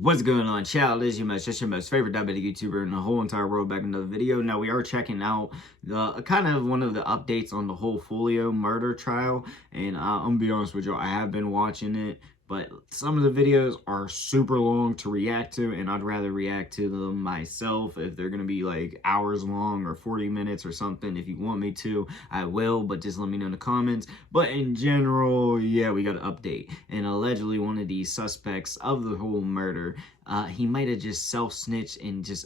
What's going on, child? This is your most favorite diabetic YouTuber in the whole entire world. Back in another video. Now we are checking out the kind of one of the updates on the whole Foolio murder trial, and I'm gonna be honest with you, I have been watching it, but some of the videos are super long to react to, and I'd rather react to them myself if they're gonna be like hours long or 40 minutes or something. If you want me to, I will, but just let me know in the comments. But in general, yeah, we got an update, and allegedly one of these suspects of the whole murder, he might have just self-snitched and just,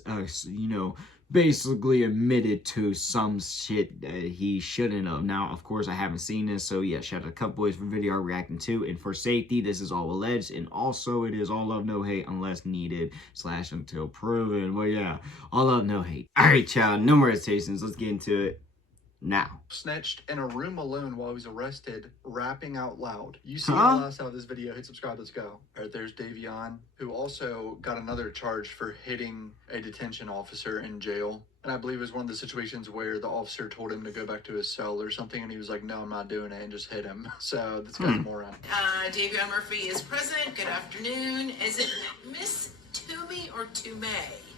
basically admitted to some shit that he shouldn't have. Now, of course, I haven't seen this, so yeah, shout out to Cup Boys for video I'm reacting to. And for safety, this is all alleged, and also it is all love, no hate, unless needed / until proven. But yeah, all love, no hate. All right, child, no more hesitations. Let's get into it now. Snitched in a room alone while he was arrested, rapping out loud. You see the last out of this video, hit subscribe, let's go. All right, there's Davion, who also got another charge for hitting a detention officer in jail. And I believe it was one of the situations where the officer told him to go back to his cell or something, and he was like, no, I'm not doing it, and just hit him. So this guy's a moron. Davion Murphy is present. Good afternoon. Is it Miss Toomey or Toomey?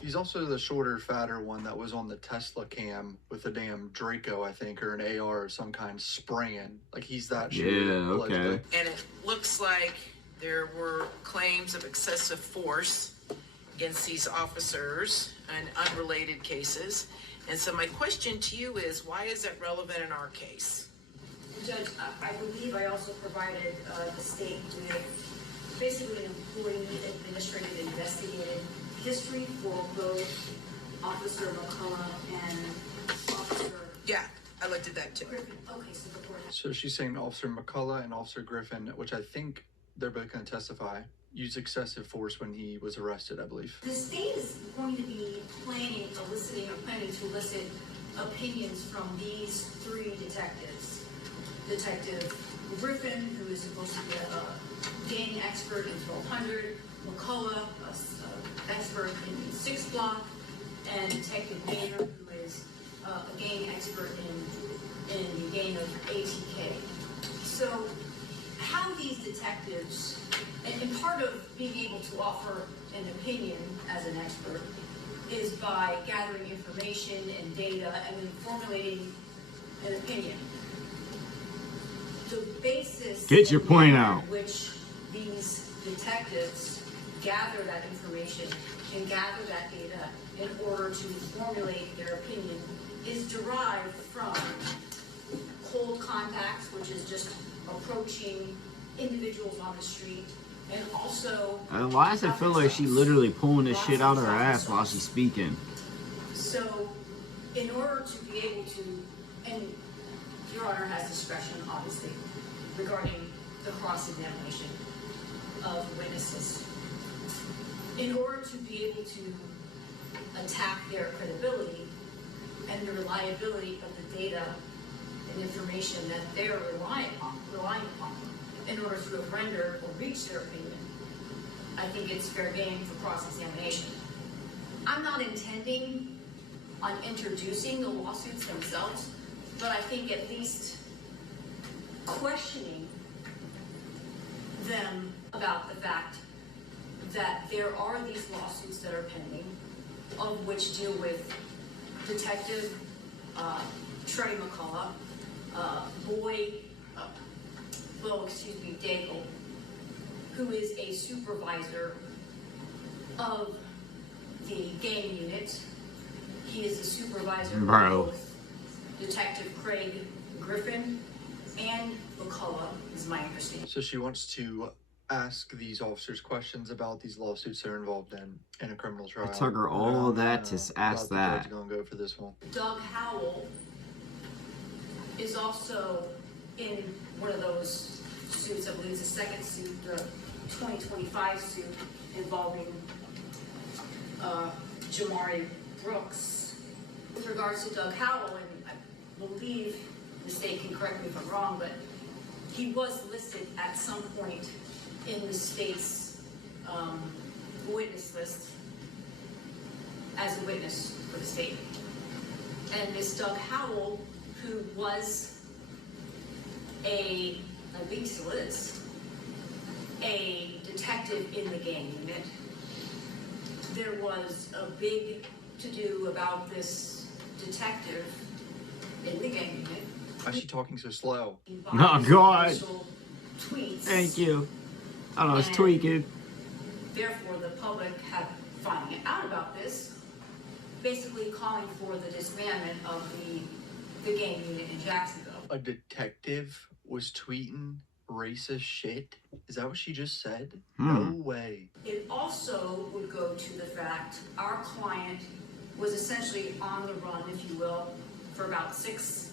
He's also the shorter, fatter one that was on the Tesla cam with a damn Draco, I think, or an AR of some kind spraying. Like, he's that short. Yeah, okay. And it looks like there were claims of excessive force against these officers in unrelated cases. And so my question to you is, why is that relevant in our case? Judge, I believe I also provided the state with basically an employee administrative investigative history for both Officer McCullough and Officer... Yeah, I looked at that too. Griffin. Okay, so the court has... So she's saying Officer McCullough and Officer Griffin, which I think they're both going to testify, used excessive force when he was arrested, I believe. The state is going to be planning to elicit opinions from these three detectives. Detective Griffin, who is supposed to be a gang expert in 1200, McCullough, an expert in 6 Block, and Detective Maynard, who is a gang expert in the gang of ATK. So how these detectives, and part of being able to offer an opinion as an expert is by gathering information and data and then formulating an opinion. The basis Get your point out. Which these detectives gather that information and gather that data in order to formulate their opinion is derived from cold contacts, which is just approaching individuals on the street, and also... why does it feel like she literally pulling this shit out of her ass while she's speaking? So, in order to be able to, and Your Honor has discretion, obviously, regarding the cross-examination of witnesses. In order to be able to attack their credibility and the reliability of the data and information that they're relying upon, in order to render or reach their opinion, I think it's fair game for cross-examination. I'm not intending on introducing the lawsuits themselves, but I think at least questioning them about the fact that there are these lawsuits that are pending, of which deal with Detective Trey McCullough, Daigle, who is a supervisor of the gang unit. He is a supervisor of both Detective Craig Griffin and McCullough, is my understanding. So she wants to ask these officers questions about these lawsuits they're involved in a criminal trial. It took her all that to ask that. The judge gonna go for this one. Doug Howell is also in one of those suits. I believe it's the second suit, the 2025 suit involving Jamari Brooks. With regards to Doug Howell, and I believe the state can correct me if I'm wrong, but he was listed at some point in the state's witness list as a witness for the state. And this Doug Howell, who was I believe still is, a detective in the gang unit, there was a big to-do about this detective in the gang unit. Why is she talking so slow? Oh, God. Tweets. Thank you. I was And tweaking. Therefore, the public have finding out about this, basically calling for the disbandment of the gang unit in Jacksonville. A detective was tweeting racist shit? Is that what she just said? No way. It also would go to the fact our client was essentially on the run, if you will, for about 6-7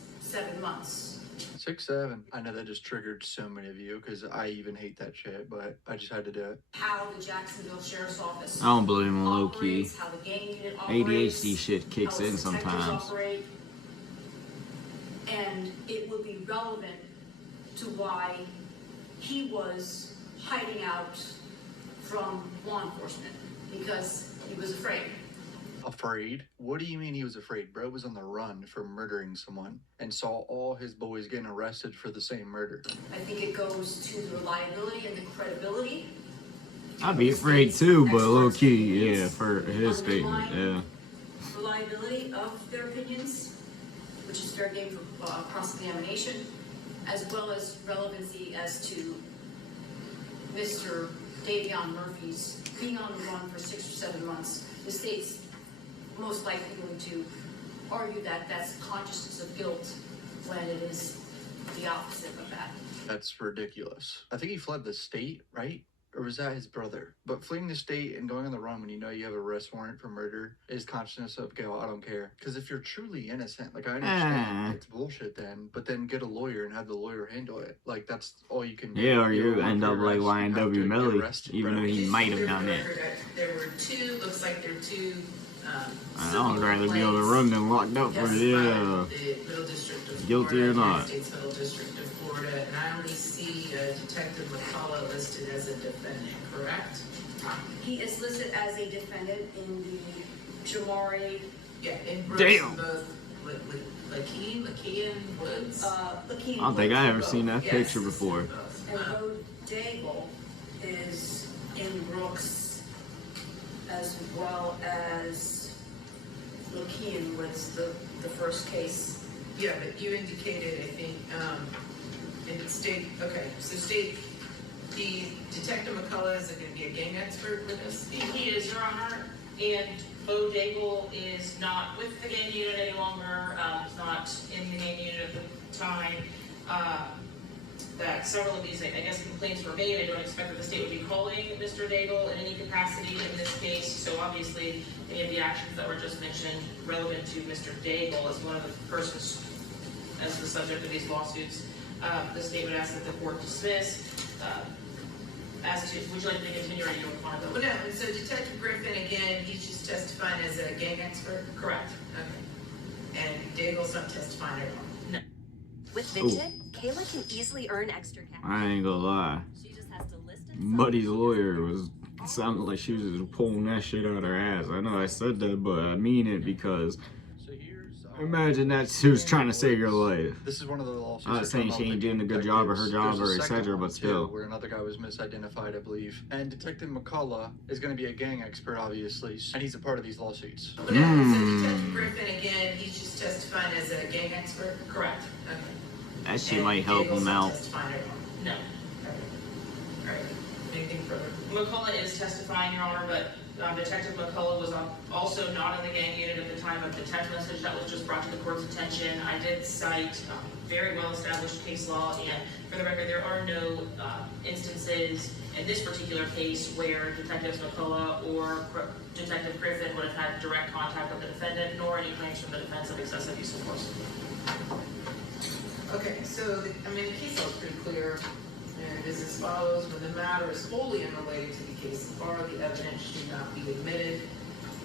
months. 6-7. I know that just triggered so many of you because I even hate that shit, but I just had to do it. How the Jacksonville Sheriff's Office I don't believe him, low key. operates, how the gang unit operates, ADHD shit kicks how in its detectives sometimes. operate. And it would be relevant to why he was hiding out from law enforcement, because he was afraid. Afraid? What do you mean he was afraid? Bro was on the run for murdering someone and saw all his boys getting arrested for the same murder. I think it goes to the reliability and the credibility. I'd be afraid too, but low key, yeah, for his statement, yeah. Reliability of their opinions, which is fair game for cross-examination, as well as relevancy as to Mr. Davion Murphy's being on the run for 6 or 7 months. The state's most likely going to argue that that's consciousness of guilt when it is the opposite of that. That's ridiculous. I think he fled the state, right? Or was that his brother? But fleeing the state and going on the run when you know you have a arrest warrant for murder is consciousness of guilt. I don't care. Because if you're truly innocent, like, I understand it's bullshit then, but then get a lawyer and have the lawyer handle it. Like, that's all you can do. Yeah, or you don't end want up to like arrest, you have YNW to get Melly, arrested, even bro. though he might have done it. There were two, looks like there were two, I would rather be on the run than locked up for, yeah. The Middle District of Guilty Florida, or not. United States Middle District of Florida, and I only see Detective McCullough listed as a defendant, correct? He is listed as a defendant in the Jamari, Yeah, in Damn. both Lakean Woods. Lakean I don't think I ever Both. seen that Yes, picture before. both. and Bo Daigle is in Brooks, as well as Lakean was the first case. Yeah, but you indicated, I think, in the state, okay, so state, the Detective McCullough is going to be a gang expert with us? He is, Your Honor, and Bo Daigle is not with the gang unit any longer, he's not in the gang unit at the time. That several of these, I guess, complaints were made. I don't expect that the state would be calling Mr. Daigle in any capacity in this case, so obviously any of the actions that were just mentioned relevant to Mr. Daigle as one of the persons as the subject of these lawsuits, the state would ask that the court dismiss. As to, would you like me to continue or you don't want to go? Well, no, and so Detective Griffin, again, he's just testifying as a gang expert? Correct. Okay. And Daigle's not testifying at all? No. With Vinted, Kayla can easily earn extra cash. I ain't gonna lie. She just has to list it. Buddy's lawyer was sounded like she was just pulling that shit out of her ass. I know I said that, but I mean it because So here's imagine that she was trying to save your life. This is one of the lawsuits. I'm not they're saying talking she about ain't the doing a good job or her detectives. job There's or a second etc., one, but still. too, where another guy was misidentified, I believe. And Detective McCullough is going to be a gang expert, obviously, and he's a part of these lawsuits. Well, no, so Detective Griffin, again, he's just testifying as a gang expert? Correct. Okay. That shit And might help Daigle's him not out. testifying at all? No. All right. Anything further? McCullough is testifying, Your Honor, but Detective McCullough was also not in the gang unit at the time of the text message that was just brought to the court's attention. I did cite very well-established case law, and for the record, there are no instances in this particular case where Detectives McCullough or Detective Griffin would have had direct contact with the defendant, nor any claims from the defense of excessive use of force. Okay, so, the case law is pretty clear, and it is as follows: when the matter is wholly unrelated to the case at bar, the evidence should not be admitted,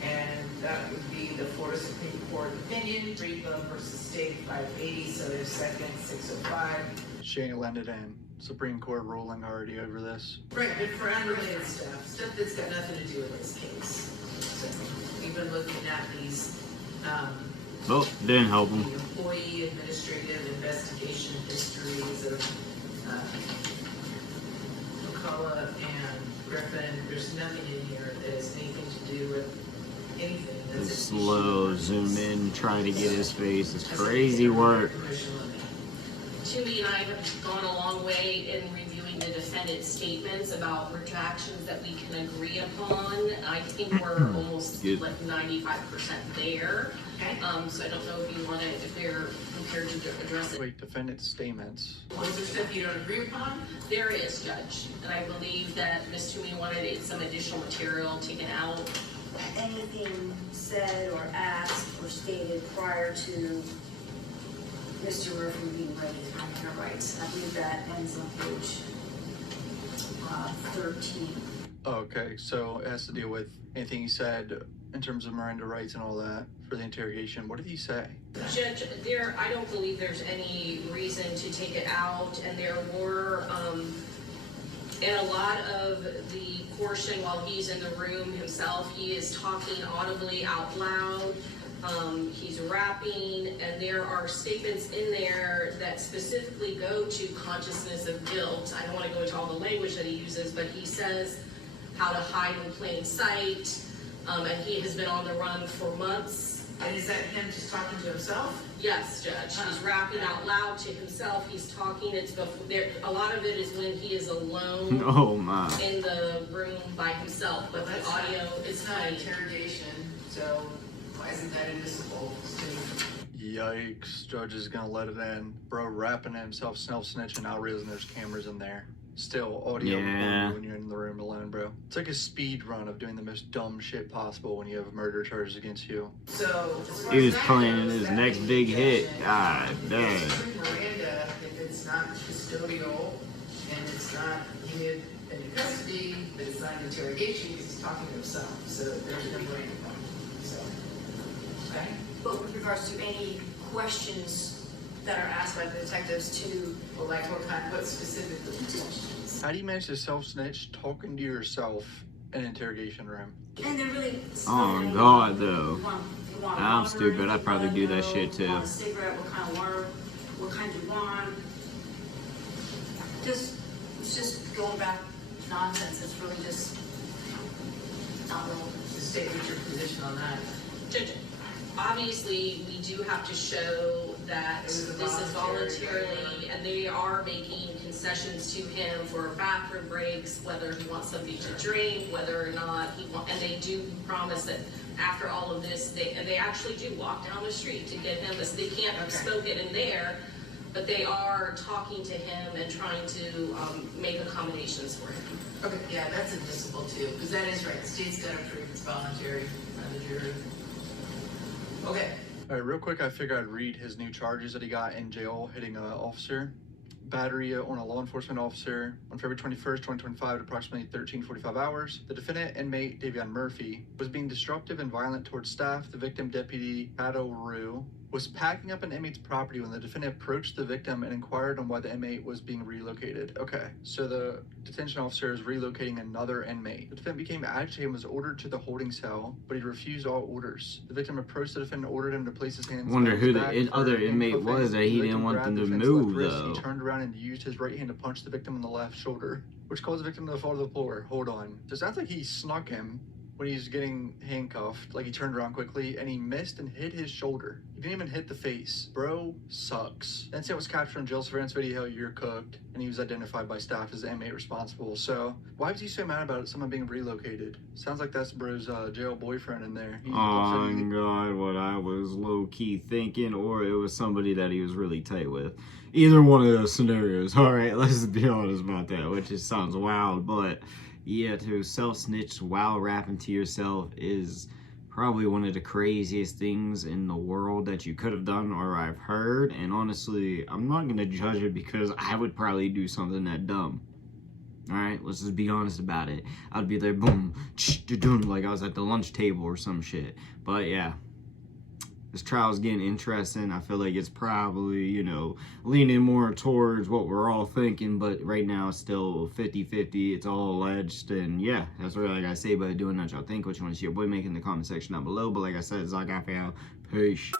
and that would be the Florida Supreme Court opinion, Breedlove versus State 580, so there's second 605. She ain't lended in. Supreme Court ruling already over this. Right, but for unrelated stuff that's got nothing to do with this case. So, we've been looking at these, Oh, didn't help the him. employee administrative investigation histories of McCullough and Griffin. There's nothing in here that has anything to do with slow, zoom in, try to get his face. It's crazy work. Toomey and I have gone a long way in reviewing the defendant's statements about retractions that we can agree upon. I think we're almost Good. like 95% there. Okay. So I don't know if you want to, if we're prepared to address it. Wait, defendant's statements. Was there stuff you don't agree upon? There is, Judge, and I believe that Ms. Toomey wanted some additional material taken out. Anything said or asked or stated prior to Mr. Murphy being ready to come to rights. I believe that ends on page 13. Okay, so it has to deal with anything he said in terms of Miranda rights and all that for the interrogation. What did he say? Judge, I don't believe there's any reason to take it out, and there were, in a lot of the portion while he's in the room himself, he is talking audibly out loud. He's rapping, and there are statements in there that specifically go to consciousness of guilt. I don't want to go into all the language that he uses, but he says how to hide in plain sight, and he has been on the run for months. And is that him just talking to himself? Yes, Judge. He's rapping out loud to himself. He's talking. It's before there. A lot of it is when he is alone Oh my. in the room by himself, but the audio is It's not playing. interrogation, so why isn't that admissible? Yikes, judge is gonna let it in. Bro rapping at himself, self-snitching, out realizing there's cameras in there. Still, audio Yeah. when you're in the room alone, bro. It's like a speed run of doing the most dumb shit possible when you have murder charges against you. So, as far He was as I planning know, his that next means big that hit. judge, God dang. Miranda, if it's not custodial and it's not him in custody, but it's not an interrogation because he's talking to himself. So there's no Miranda problem. So, okay? But with regards to any questions that are asked by the detectives to, Well, like what specifically questions? How do you manage to self-snitch talking to yourself in an interrogation room? and they're really. Oh, God, though. You want I'm water, stupid. I'd you probably wanna do that know, shit, too. You want a cigarette, what kind of water, what kind you want. It's just going back nonsense. It's really just not real. Just state what's your position on that. Judge, obviously, we do have to show that It was a this is voluntary voluntarily, and they are making concessions to him for bathroom breaks, whether he wants something to drink, whether or not he want, and they do promise that after all of this, they actually do walk down the street to get him, they can't Okay. smoke it in there, but they are talking to him and trying to make accommodations for him. Okay, yeah, that's admissible too, because that is right. The state's got to prove it's voluntary by the jury. Okay. All right, real quick, I figured I'd read his new charges that he got in jail hitting an officer. Battery on a law enforcement officer on February 21st, 2025 at approximately 13:45 hours. The defendant, inmate Davion Murphy, was being disruptive and violent towards staff. The victim, Deputy Pato, was packing up an inmate's property when the defendant approached the victim and inquired on why the inmate was being relocated. Okay, so the detention officer is relocating another inmate. The defendant became agitated and was ordered to the holding cell, but he refused all orders. The victim approached the defendant and ordered him to place his hands Wonder on who his the back other for inmate handcuffing. was that he The didn't victim want grabbed them the to defendant's move, left wrist. though. He turned around and used his right hand to punch the victim on the left shoulder, which caused the victim to fall to the floor. Hold on. So it sounds like he snuck him when he's getting handcuffed. Like he turned around quickly and he missed and hit his shoulder. He didn't even hit the face. Bro sucks. That incident was captured on jail surveillance video. You're cooked. And he was identified by staff as the inmate responsible. So why was he so mad about someone being relocated? Sounds like that's bro's jail boyfriend in there. He Oh upset you. God, what I was low-key thinking, or it was somebody that he was really tight with. Either one of those scenarios. Alright, let's be honest about that, which just sounds wild, but yeah, to self-snitch while rapping to yourself is probably one of the craziest things in the world that you could have done or I've heard, and honestly, I'm not gonna judge it because I would probably do something that dumb. Alright, let's just be honest about it. I'd be there, boom, like I was at the lunch table or some shit. But yeah, this trial's getting interesting. I feel like it's probably, you know, leaning more towards what we're all thinking, but right now it's still 50-50. It's all alleged, and yeah, that's what I gotta say about doing that. Y'all think, what you want to see your boy make in the comment section down below. But like I said, Zach, I found. Peace.